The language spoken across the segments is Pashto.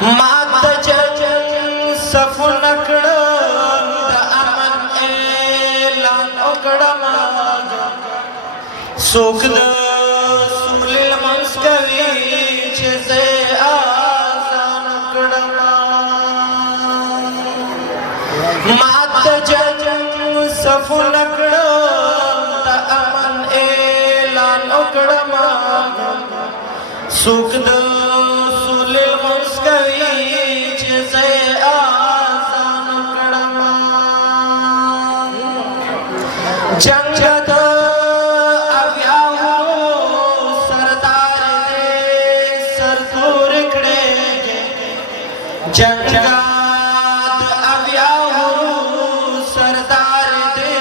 مات جنگ صفو نکړم د امن اعلان وکړم څوک د سولې لمونځ کوي چې زه اذان کړم مات جنگ صفو نکړم د امن اعلان وکړم څوک د سولې لمونځ کوي چې زه اذان کړم جنگ د اویاو سردار دې سر تور کړې جنگ د اویاو سردار دې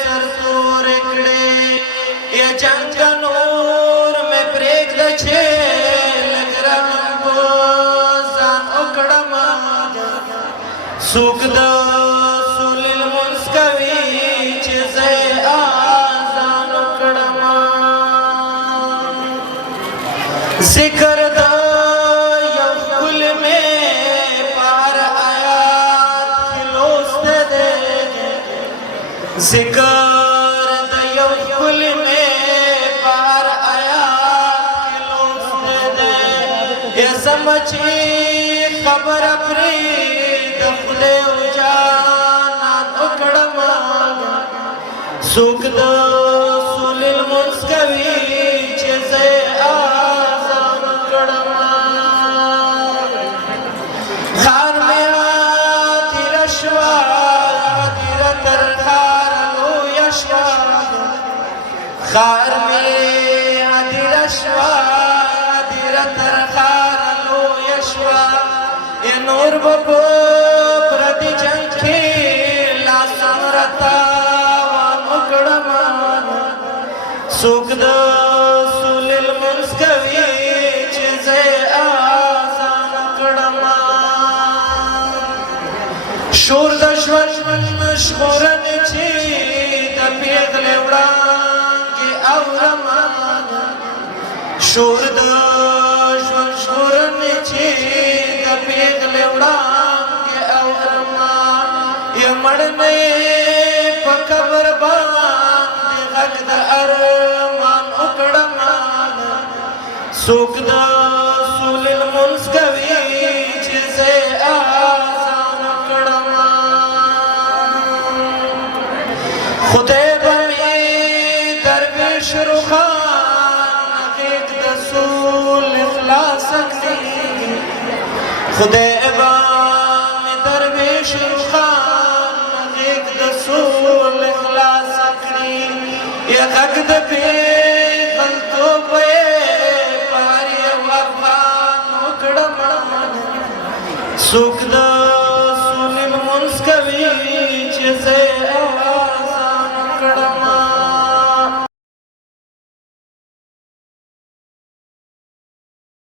سر تور کړې یا جنگ نور مې پرېږد چې څوک د سولې لمونځ کوي چې زه اذان کړم ذکر د یو ښکل مې په هر آیات کې لوستی دی ذکر د یو ښکل مې په هر آیات کې لوستی دی یا زما چې خبره پرې څوک د سولې لمونځ کوي چې زه اذان کړم ښار مې تېره شوه تېره تر ښاره لویه شوه ښار مې تېره شوه تېره تر ښاره لویه شوه یا نور به په پردي جنګ کې لاسونه راته څوک د سولې لمونځ کوي چې زه اذان کړم شور د ژوند ژغورنې چې د پیغلې وړانګې اورم شور د ژوند ژغورنې چې د پیغلې وړانګې اورم یا مړ مې په قبر باندې غږ د ارمان وکړم څوک د سولې لمونځ کوي چې زه اذان کړم خدای به مې درویش روښان غېږ د سولې خلاصه کړي خدای به مې درویش روښان غېږ د سولې خلاصه کړي یا غږ د پیغلتوب یې په هر یو افغان وکړم څوک د سولې لمونځ کوي چې زه